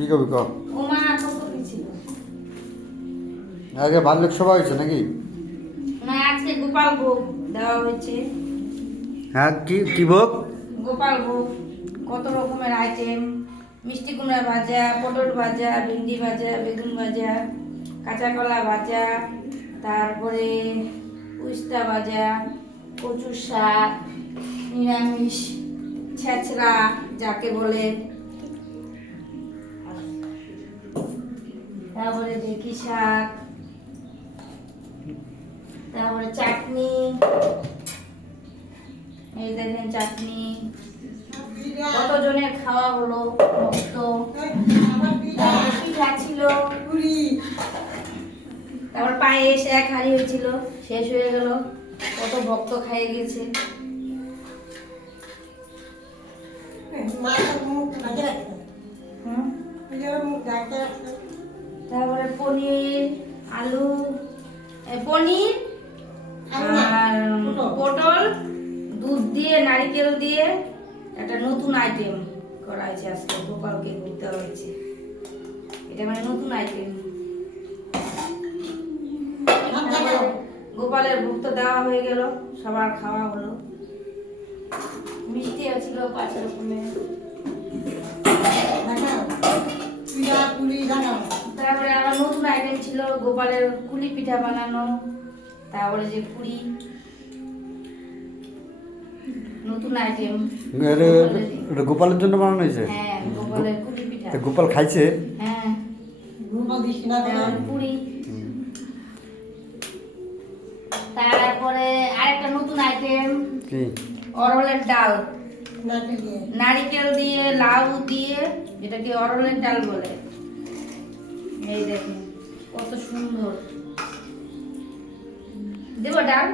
কি কবি ক ওমা কত কিছু আগে বাল্যক সভা হয়েছে নাকি? না, আজকে গোপাল ভোগ দেওয়া হয়েছে। হ্যাঁ, কি কি ভোগ? গোপাল ভোগ, কত রকমের আইটেম, মিষ্টি কুমড়া ভাজা, পটল ভাজা, ভেন্ডি ভাজা, বেগুন ভাজা, কাঁচা কলা ভাজা, তারপরে উস্তা ভাজা, কচুর শাক, নিরামিষ ছেঁচড়া যাকে বলে, তারপরে ঢেঁকি শাক, তারপরে চাটনি, এই দেখেন চাটনি। কতজনের খাওয়া হলো ভক্ত, তারপরে পিঠা ছিল, তারপর পায়েস এক হাঁড়ি হয়েছিল, শেষ হয়ে গেল। কত ভক্ত খাইয়ে গেছে। তারপরে পনির, আলু, পনির আর পটল, দুধ দিয়ে নারকেল দিয়ে একটা নতুন আইটেম করা হয়েছে। আজকে গোপালকে ভোগ দেওয়া হয়েছে, এটা মানে নতুন আইটেম। গোপালের ভোগ তো দেওয়া হয়ে গেল, সবার খাওয়া হলো। মিষ্টিও ছিল 5 রকমের। তারপরে আবার নতুন আইটেম ছিল গোপালের কুলি পিঠা বানানো, তারপরে যে পুরি, নতুন আইটেম। এটা গোপালের জন্য বানানো হয়েছে? হ্যাঁ, গোপালের কুলি পিঠা। গোপাল খাইছে? হ্যাঁ, পুরি। তারপরে আরেকটা নতুন আইটেম, কি? অরলের ডাল, নারিকেল দিয়ে, লাউ দিয়ে, যেটাকে অরলের ডাল বলে। এই দেখেন কত সুন্দর। দেবো ডাল?